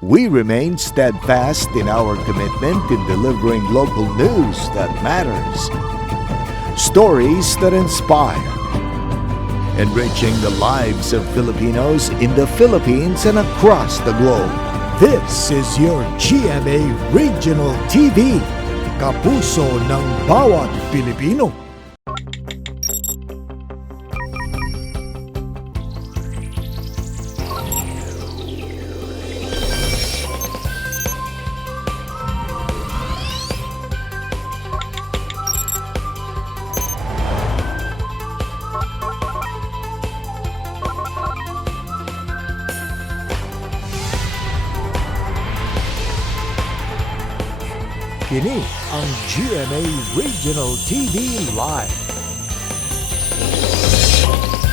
We remain steadfast in our commitment in delivering local news that matters, stories that inspire, enriching the lives of Filipinos in the Philippines and across the globe. This is your GMA Regional TV, kapuso ng bawat Pilipino. Kini ang GMA Regional TV Live.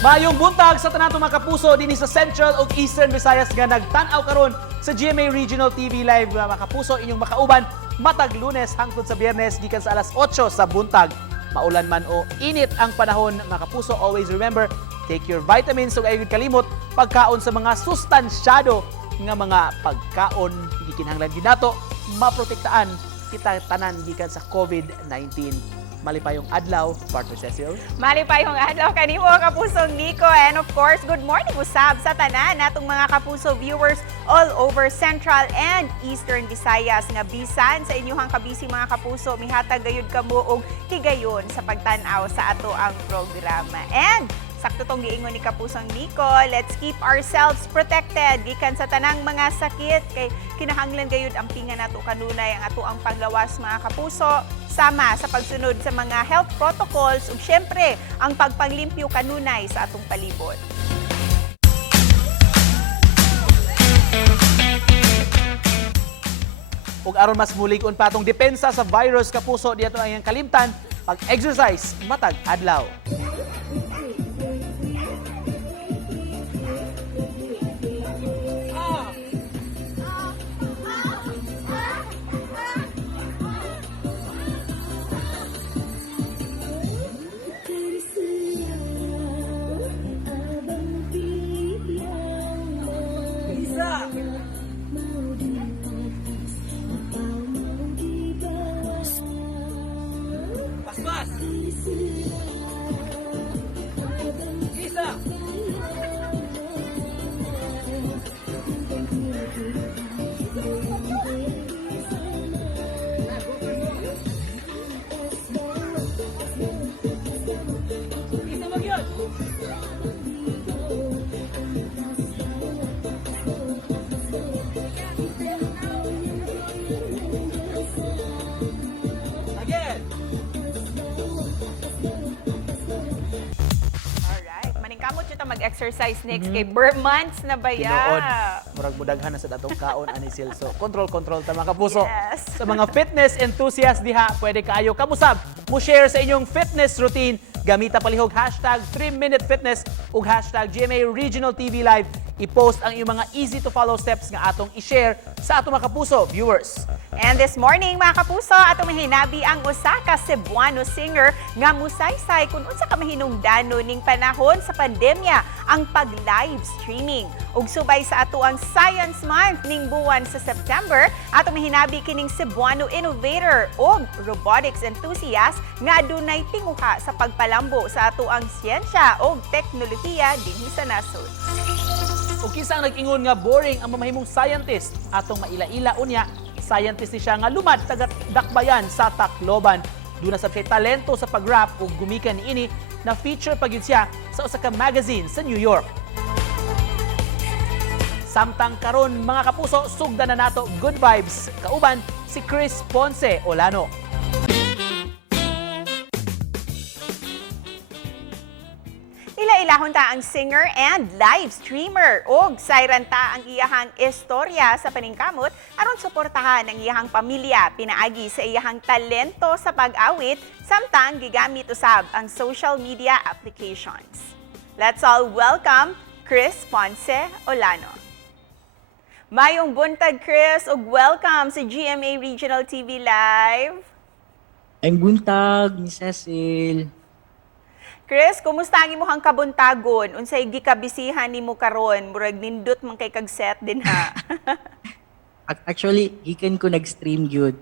Mayong buntag sa tanang mga kapuso din sa Central ug Eastern Visayas nga nagtan-aw karon sa GMA Regional TV Live mga kapuso inyong makauban matag Lunes hangtod sa Biyernes gikan sa alas 8 sa buntag. Maulan man o init ang panahon mga kapuso, always remember, take your vitamins ug ayud kalimot pagkaon sa mga sustansyado nga mga pagkaon gikinahanglan gid nato maprotektaan kita tanan gikan sa COVID-19. Malipayong adlaw, partner Cecil. Malipayong adlaw kanimo kapusong Nico, and of course, good morning usab sa tanan natong mga kapuso viewers all over Central and Eastern Visayas nga bisan sa inyong kabisi mga kapuso mihatag gayud kamo og higayon sa pagtan-aw sa ato ang programa. And sakto tong giingon ni kapusong Nico, let's keep ourselves protected gikan sa tanang mga sakit kay kinahanglan gayud ang pinga nato kanunay ang ato ang panglawas mga kapuso sama sa pagsunod sa mga health protocols ug syempre ang pagpaglimpyo kanunay sa atong palibot. Ug aron mas mulig-on pa atong depensa sa virus kapuso diadto ang kalimtan pag-exercise matag adlaw. Pas! Isa! Isa mag-yun! Again! Kamot yung mag-exercise next kay months na ba ya? Tinuod. Murag mudaghan na sa datong kaon ani Silso. Control ta mga kapuso. Yes. Sa mga fitness enthusiast diha, pwede kaayo kamusab mo share sa inyong fitness routine gamita palihog #3minutefitness ug #GMA Regional TV Live. I-post ang iyong mga easy to follow steps nga atong i-share sa atong mga kapuso viewers. And this morning mga kapuso, atong mahinabi ang usa ka Cebuano singer nga musaysay kung unsa ka mahinungdanon ning panahon sa pandemya ang pag-live streaming. Ug subay sa ato ang Science Month ning buwan sa September, atong mahinabi kining Cebuano innovator ug robotics enthusiast nga adunay tinguha sa pagpalambo sa ato ang siyensya ug teknolohiya dinhi sa nasod. Ug kinsa ang nag-ingon nga boring ang mamahimong scientist atong maila-ila unya. Scientist ni siya nga lumad taga dakbayan sa Tacloban. Duna sa kay talento sa pag-rap ug gumikan niini na feature pagyud siya sa usa ka magazine sa New York. Samtang karon mga kapuso, sugdan na nato good vibes kauban si Chris Ponce Olano. Ila-ilahon ta ang singer and live streamer ug sayran ta ang iyahang istorya sa paningkamot aron suportahan ang iyahang pamilya pinaagi sa iyahang talento sa pag-awit samtang gigamit usab ang social media applications. Let's all welcome Chris Ponce Olano. Mayong buntag Chris ug welcome sa GMA Regional TV Live. Ang buntag ni Cecil. Chris, kumusta ang imong kabuntagon? Unsay gikabisihan nimo karon? Murag nindot man kay kag set din ha. Actually, gikan ko nag-stream gyud.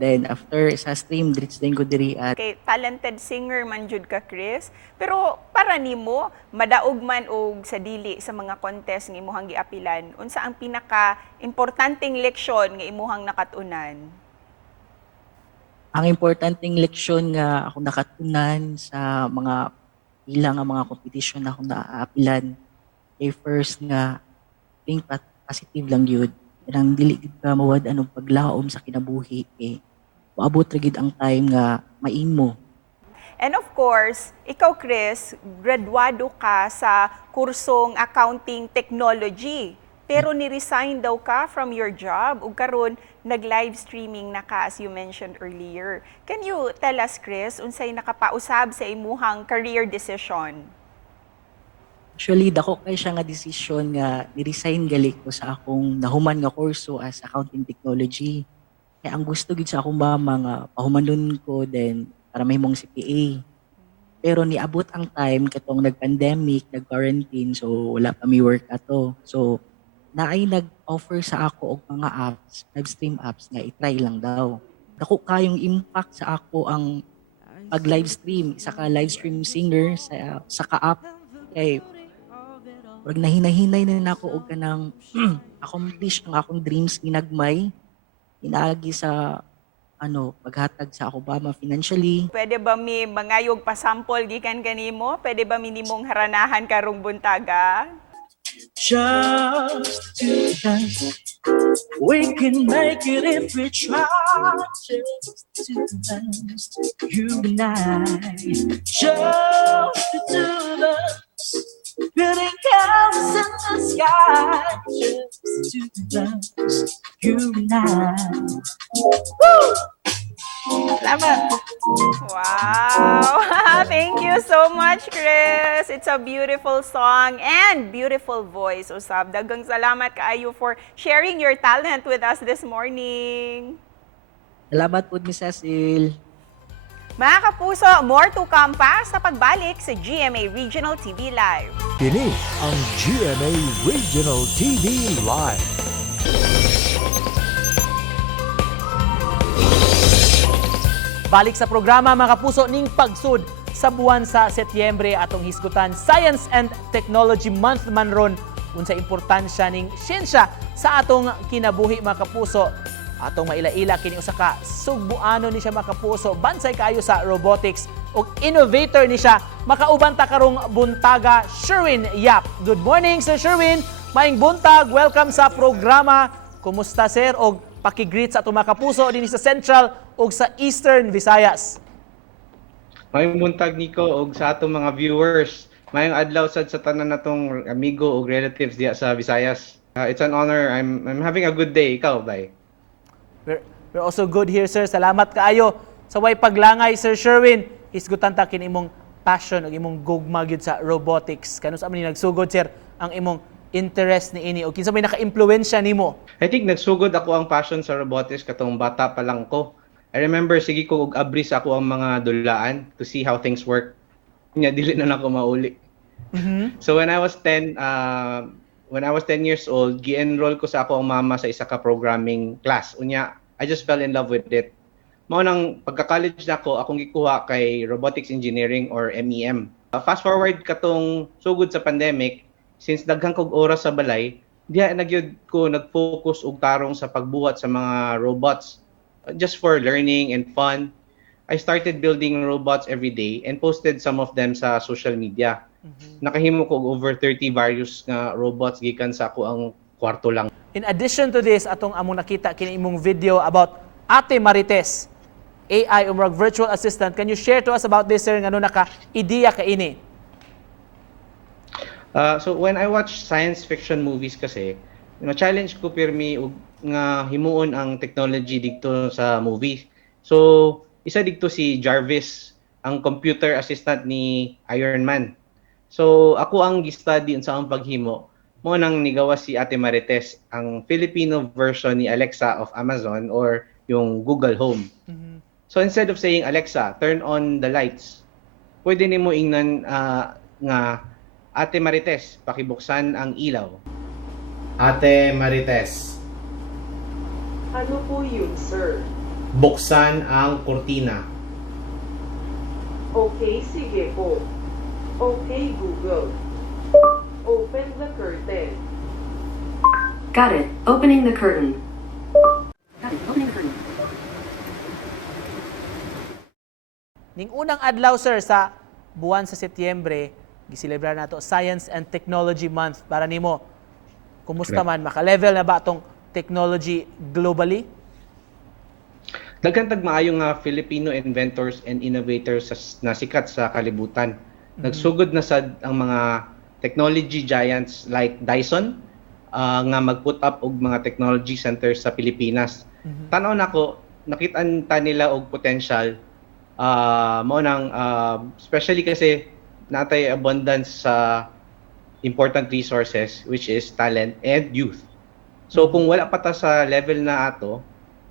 Then after sa stream, diretso din ko diri at Kay talented singer man jud ka, Chris. Pero para nimo, madaog man og sa dili sa mga contest nga imuhang giapilan, unsa ang pinaka-importanteng leksyon nga imuhang nakatunan? ang importanteng leksyon nga ako nakatunan sa mga ilang nga mga competition na akong naaapilan. Kay first nga, think positive lang yun. Nang dili gid ka mawad anong paglaom sa kinabuhi. Maabot ra gid ang time nga maimo. And of course, ikaw Chris, graduado ka sa kursong accounting technology. Pero ni-resign daw ka from your job ug karon nag-live streaming na ka as you mentioned earlier. Can you tell us Chris, unsay nakapausab sa imuhang career decision? Actually, dako kay siya nga desisyon nga ni-resign gali ko sa akong nahuman nga kurso as accounting technology. Kaya ang gusto gid sa akong mama nga pahumanon ko then para mahimong CPA. Pero niabot ang time katong nag-pandemic, nag-quarantine, so wala pa mi work ato. So naay nag-offer sa ako og mga apps, live stream apps nga i-try lang daw. Dako kayong impact sa ako ang pag-live stream, isa ka live stream singer sa ka-app kay pag nahinay-hinay na nako og kanang accomplish ang akong dreams ginagmay inaagi sa paghatag sa ako ba financially. Pwede ba mi mangayog pa sample gikan kanimo? Pwede ba minimong haranahan karong buntaga? Just to dance, we can make it if we try. Just to dance, you and I. Just the two of us, building clouds in the sky. Just to dance, you and I. Salamat! Wow! Thank you so much, Chris. It's a beautiful song and beautiful voice, usab. Daghang salamat kaayo for sharing your talent with us this morning. Salamat po, Miss Cecil. Mga kapuso, more to come pa sa pagbalik sa GMA Regional TV Live. Kini ang GMA Regional TV Live. Balik sa programa mga kapuso ning pagsud sa buwan sa Setyembre atong hisgutan Science and Technology Month man ron unsa importansya ning siyensya sa atong kinabuhi mga kapuso. Atong maila-ila kini usa ka sugbuano ni siya mga kapuso bansay kaayo sa robotics ug innovator ni siya makauban ta karong buntaga Sherwin Yap. Good morning Sir Sherwin. Maayong buntag, welcome sa programa. Kumusta sir og paki-greet sa atong mga kapuso dinhi sa Central ug sa Eastern Visayas. Mayong buntag Nico og sa atong mga viewers. Mayong adlaw sad sa tanan natong amigo ug relatives diya sa Visayas. It's an honor. I'm having a good day. Ikaw, bye. We're also good here sir. Salamat kaayo sa way paglangay Sir Sherwin. Hisgutan ta kini imong passion ug imong gugma gyud sa robotics. Kanus man ni nagsugod sir ang imong interest ni ini o kinsa may naka-impluwensya nimo? I think nagsugod ako ang passion sa robotics katong bata pa lang ko. I remember sige ko og abri sa ako ang mga dulaan to see how things work. Nya dili na nako mauli. So when I was 10 years old, gi-enroll ko sa ako ang mama sa isa ka programming class. Unya, I just fell in love with it. Mao nang pagka-college na ako, akong gikuha kay robotics engineering or MEM. Fast forward katong sugod sa pandemic, since daghang kog oras sa balay, diha nagyud ko nag-focus og tarong sa pagbuhat sa mga robots just for learning and fun. I started building robots every day and posted some of them sa social media. Nakahimo ko og over 30 various nga robots gikan sa ako ang kwarto lang. In addition to this, atong among nakita kini imong video about Ate Marites, AI or virtual assistant. Can you share to us about this sir ngano naka-ideya ka ini? So when I watch science fiction movies kasi, challenge ko pirmi og nga himuon ang technology dito sa movie. So isa dito si Jarvis, ang computer assistant ni Iron Man. So ako ang gi-study unsa ang paghimo mo nang nigawa si Ate Marites, ang Filipino version ni Alexa of Amazon or yung Google Home. So instead of saying Alexa, turn on the lights, pwede nimo ingnan nga Ate Marites, pakibuksan ang ilaw. Ate Marites, Ano po yun, sir? Buksan ang kurtina. Okay, sige po. Okay, Google. Open the curtain. Got it. Opening the curtain. Got it. Opening the curtain. Ning unang adlaw sir sa buwan sa Setyembre, giselebrar nato Science and Technology Month para nimo. Kumusta man maka-level na ba atong technology globally? Daghan tag maayong Filipino inventors and innovators na sikat sa kalibutan. Nagsugod na sad ang mga technology giants like Dyson nga mag-put up og mga technology centers sa Pilipinas. Tanaw nako, nakita nila og potential mao nang especially kasi natay abundance sa important resources which is talent and youth. So kung wala pa ta sa level na ato,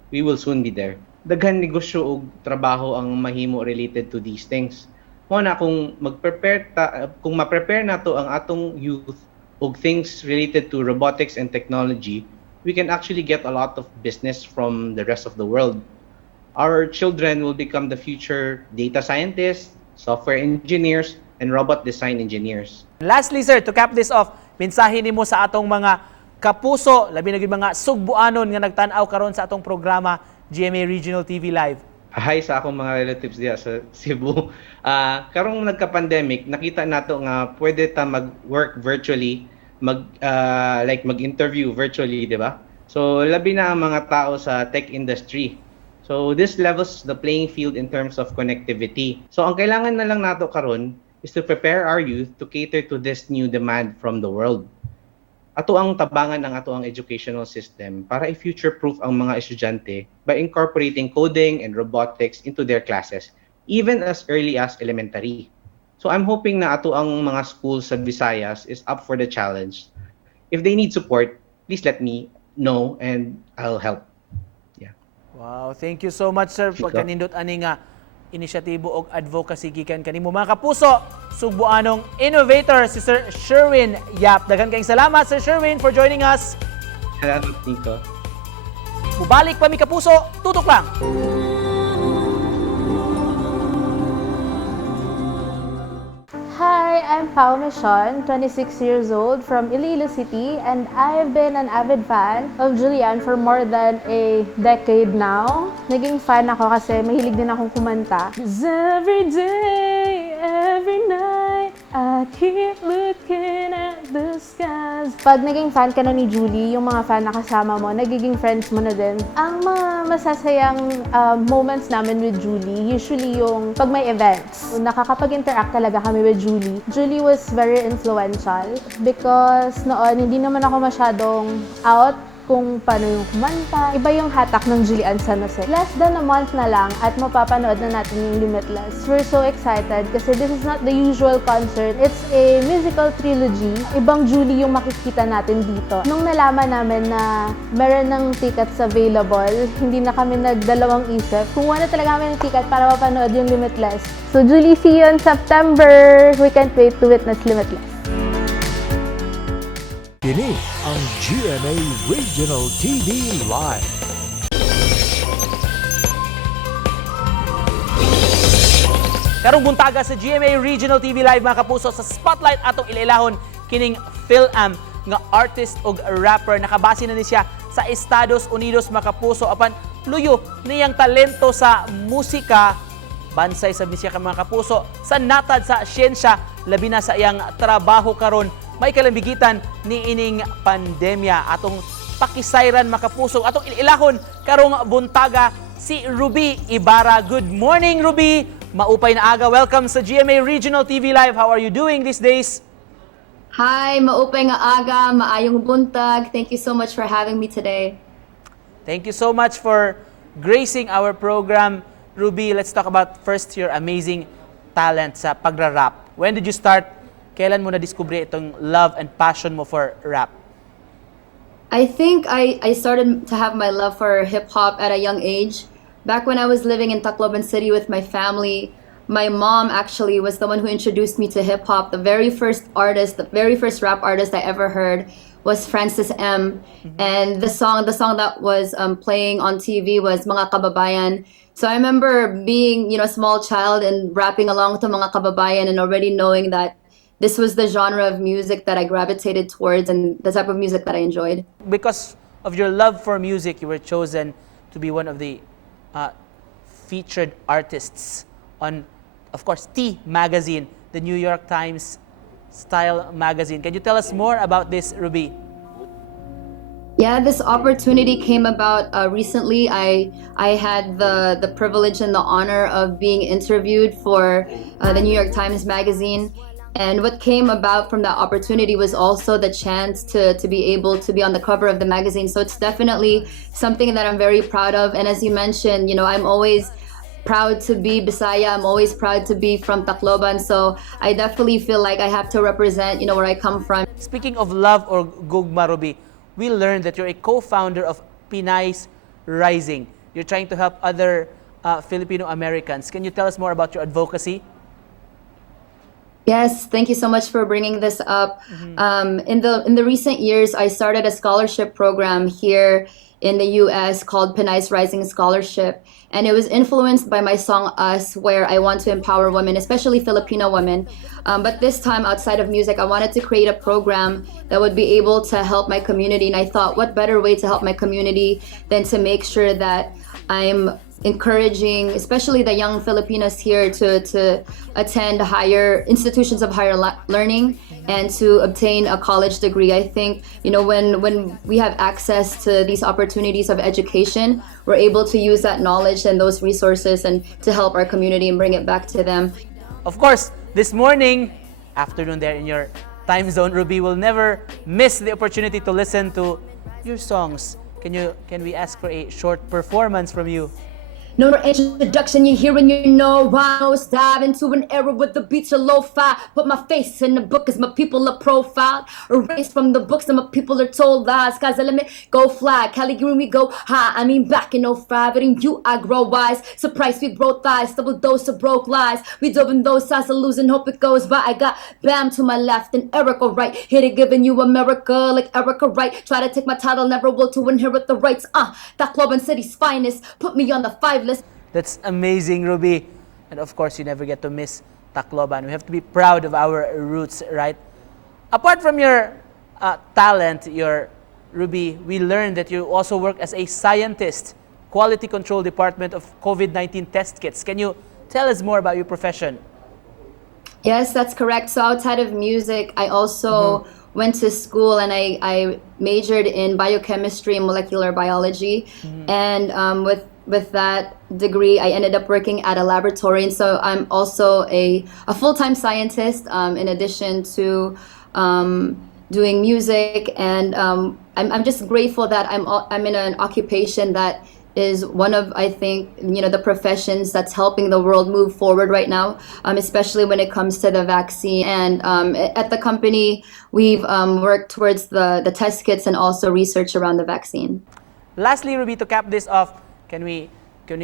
we will soon be there. Daghan negosyo og trabaho ang mahimo related to these things. Mo na kung kung ma-prepare nato ang atong youth og things related to robotics and technology, we can actually get a lot of business from the rest of the world. Our children will become the future data scientists, software engineers, and robot design engineers. Lastly sir, to cap this off, mensahe nimo sa atong mga kapuso, labi na gyud mga sugbuanon nga nagtan-aw karon sa atong programa GMA Regional TV Live. Hi sa akong mga relatives diya sa Cebu. Karong nagka-pandemic, nakita nato nga pwede ta mag-work virtually, mag-interview virtually, di ba? So labi na ang mga tao sa tech industry. So this levels the playing field in terms of connectivity. So ang kailangan na lang nato karon is to prepare our youth to cater to this new demand from the world. Ato ang tabangan ng ato ang educational system para i-future-proof ang mga estudyante by incorporating coding and robotics into their classes, even as early as elementary. So I'm hoping na ato ang mga schools sa Visayas is up for the challenge. If they need support, please let me know and I'll help. Yeah. Wow, thank you so much sir pagkanindot ani nga inisyatibo og advocacy gikan kanimo mga kapuso. Sugbuanong innovator si Sir Sherwin Yap. Daghan kayong salamat Sir Sherwin for joining us. Salamat, Nico. Mubalik pa mi kapuso, tutok lang. Hi, I'm Pao Michon, 26 years old from Iloilo City, and I've been an avid fan of Julian for more than a decade now. Naging fan ako kasi mahilig din akong kumanta. 'Cause every day, every night, I keep looking at the skies. Pag naging fan ka na ni Julie, yung mga fan na kasama mo, nagiging friends mo na din. Ang mga masasayang moments namin with Julie, usually yung pag may events. Nakakapag-interact talaga kami with Julie. Julie was very influential because noon hindi naman ako masyadong out kung paano yung kumanta. Iba yung hatak ng Julian San Jose. Less than a month na lang at mapapanood na natin yung Limitless. We're so excited kasi this is not the usual concert. It's a musical trilogy. Ibang Julie yung makikita natin dito. Nung nalaman namin na meron ng tickets available, hindi na kami nagdalawang isip. Kumuha na talaga kami ng ticket para mapanood yung Limitless. So Julie, see you in September! We can't wait to witness Limitless. Kini ang GMA Regional TV Live. Karong buntaga sa GMA Regional TV Live mga kapuso sa spotlight atong ilailahon kining Phil-Am nga artist ug rapper. Nakabase na ni siya sa Estados Unidos mga kapuso apan luyo niyang talento sa musika. Bansay sa bisya ka mga kapuso sa natad sa siyensya labi na sa iyang trabaho karon. May kalambigitan ni ining pandemya atong pakisayran mga kapuso atong ilahon karong buntaga si Ruby Ibarra. Good morning Ruby. Maupay na aga. Welcome sa GMA Regional TV Live. How are you doing these days? Hi, maupay nga aga, maayong buntag. Thank you so much for having me today. Thank you so much for gracing our program. Ruby, let's talk about first your amazing talent sa pagra-rap. When did you start? Kailan mo na-discover itong love and passion mo for rap? I think I started to have my love for hip-hop at a young age. Back when I was living in Tacloban City with my family, my mom actually was the one who introduced me to hip-hop. The very first rap artist I ever heard was Francis M. And the song that was playing on TV was Mga Kababayan. So I remember being, a small child and rapping along to Mga Kababayan and already knowing that this was the genre of music that I gravitated towards and the type of music that I enjoyed. Because of your love for music, you were chosen to be one of the featured artists on, of course, T magazine, the New York Times style magazine. Can you tell us more about this, Ruby? Yeah, this opportunity came about recently. I had the privilege and the honor of being interviewed for the New York Times magazine. And what came about from that opportunity was also the chance to be able to be on the cover of the magazine. So it's definitely something that I'm very proud of. And as you mentioned, I'm always proud to be Bisaya. I'm always proud to be from Tacloban. So I definitely feel like I have to represent, where I come from. Speaking of love or gugma, Ruby, we learned that you're a co-founder of Pinay's Rising. You're trying to help other Filipino Americans. Can you tell us more about your advocacy? Yes, thank you so much for bringing this up. In the recent years, I started a scholarship program here in the U.S. called Pinay's Rising Scholarship, and it was influenced by my song Us, where I want to empower women, especially Filipino women. But this time, outside of music, I wanted to create a program that would be able to help my community, and I thought, what better way to help my community than to make sure that I'm encouraging, especially the young Filipinas here, to attend higher institutions of higher learning and to obtain a college degree. I think, when we have access to these opportunities of education, we're able to use that knowledge and those resources and to help our community and bring it back to them. Of course, this morning, afternoon there in your time zone, Ruby will never miss the opportunity to listen to your songs. Can we ask for a short performance from you? No introduction, you hear and you know I always dive into an era with the beats are lo-fi. Put my face in the book as my people are profiled. Erased from the books and my people are told lies. Guys, let me go fly. Cali, we go high. I mean back in 05, but in you I grow wise. Surprise, we broke thighs, double dose of broke lies. We dove in those sides of losing, hope it goes by. I got Bam to my left and Erica right. Here to giving you America like Erica Wright. Try to take my title, never will to inherit the rights. Tacloban City's finest, put me on the 5 list. That's amazing, Ruby. And of course, you never get to miss Tacloban. We have to be proud of our roots, right? Apart from your talent, Ruby, we learned that you also work as a scientist, Quality Control Department of COVID-19 test kits. Can you tell us more about your profession? Yes, that's correct. So outside of music, I also went to school and I majored in biochemistry and molecular biology. And with that degree, I ended up working at a laboratory. And so I'm also a full-time scientist in addition to doing music. And I'm just grateful that I'm in an occupation that is one of, I think, the professions that's helping the world move forward right now, especially when it comes to the vaccine. And at the company, we've worked towards the test kits and also research around the vaccine. Lastly, Ruby, to cap this off, can we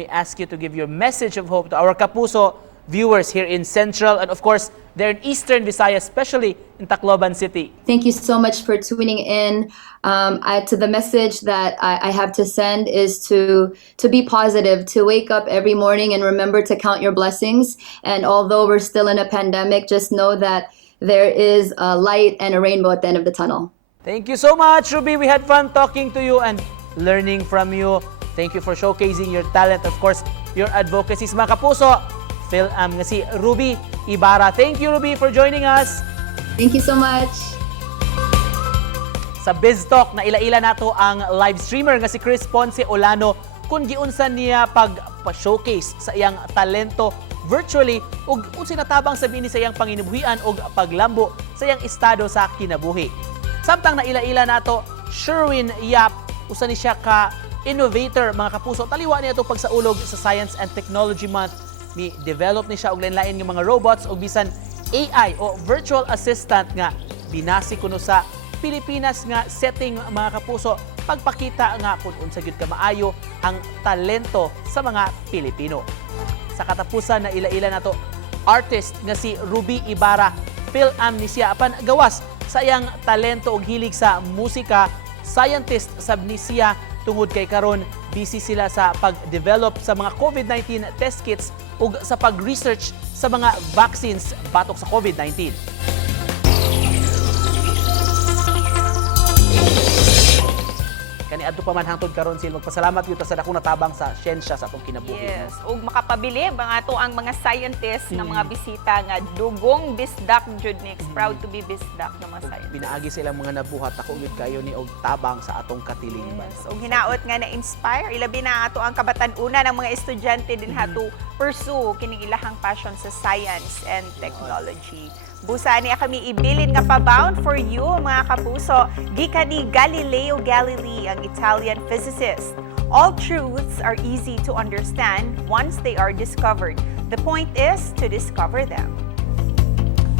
ask you to give your message of hope to our Kapuso viewers here in Central and, of course, there in Eastern Visayas, especially in Tacloban City? Thank you so much for tuning in. To the message that I have to send is to be positive, to wake up every morning and remember to count your blessings. And although we're still in a pandemic, just know that there is a light and a rainbow at the end of the tunnel. Thank you so much, Ruby. We had fun talking to you and learning from you. Thank you for showcasing your talent, of course, your advocacy. Mga Kapuso, nga si Ruby Ibarra. Thank you, Ruby, for joining us. Thank you so much. Sa BizTalk, na ila-ila nato ang live streamer nga si Chris Ponce Olano kung giunsan niya pag-showcase sa iyang talento virtually ug unsay natabang sabihin ni sa iyang panginabuhian ug paglambo sa iyang estado sa kinabuhi. Samtang na ila-ila nato, Sherwin Yap, usa ni siya ka innovator, mga Kapuso. Taliwa niya itong pagsaulog sa Science and Technology Month. Develop ni siya og lain-lain ng mga robots o bisan AI o virtual assistant nga binasi kuno sa Pilipinas nga setting, mga Kapuso, pagpakita nga kung unsa gyud ka maayo ang talento sa mga Pilipino. Sa katapusan na ila-ila nato, artist nga si Ruby Ibarra, Phil-Am ni siya apan gawas sa iyang talento ug hilig sa musika. Scientist sab ni siya tungod kay karon busy sila sa pag-develop sa mga COVID-19 test kits ug sa pag-research sa mga vaccines batok sa COVID-19. Kani adto pa man hangtod karon sil magpasalamat gyud ta sa dakong natabang sa siyensya sa atong kinabuhi. Yes, ug makapabilib ang ato ang mga scientists nga mga bisita nga dugong bisdak jud ni. Proud to be bisdak nga mga scientists. Pinaagi silang mga nabuhat ako gyud kayo ni og tabang sa atong katilingban. Yes, ug hinaot nga na-inspire ilabi na ato ang kabatan-una ng mga estudyante din to pursue kining ilahang passion sa science and technology. Busa niya kami ibilin nga pa-bound for you, mga kapuso. Gikan ni Galileo Galilei, ang Italian physicist. All truths are easy to understand once they are discovered. The point is to discover them.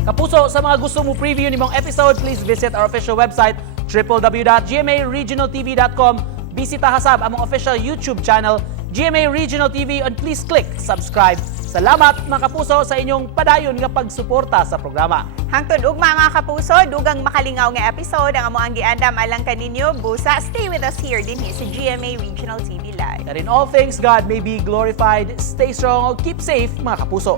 Kapuso, sa mga gusto mo preview ni mong episode, please visit our official website www.gmaregionaltv.com. Bisita hasab among official YouTube channel GMA Regional TV and please click subscribe. Salamat mga kapuso sa inyong padayon nga pagsuporta sa programa. Hangtod ugma mga kapuso, dugang makalingaw nga episode ang amo ang giandam alang kaninyo. Busa, stay with us here din sa GMA Regional TV Live. That in all things, God may be glorified. Stay strong, keep safe mga kapuso.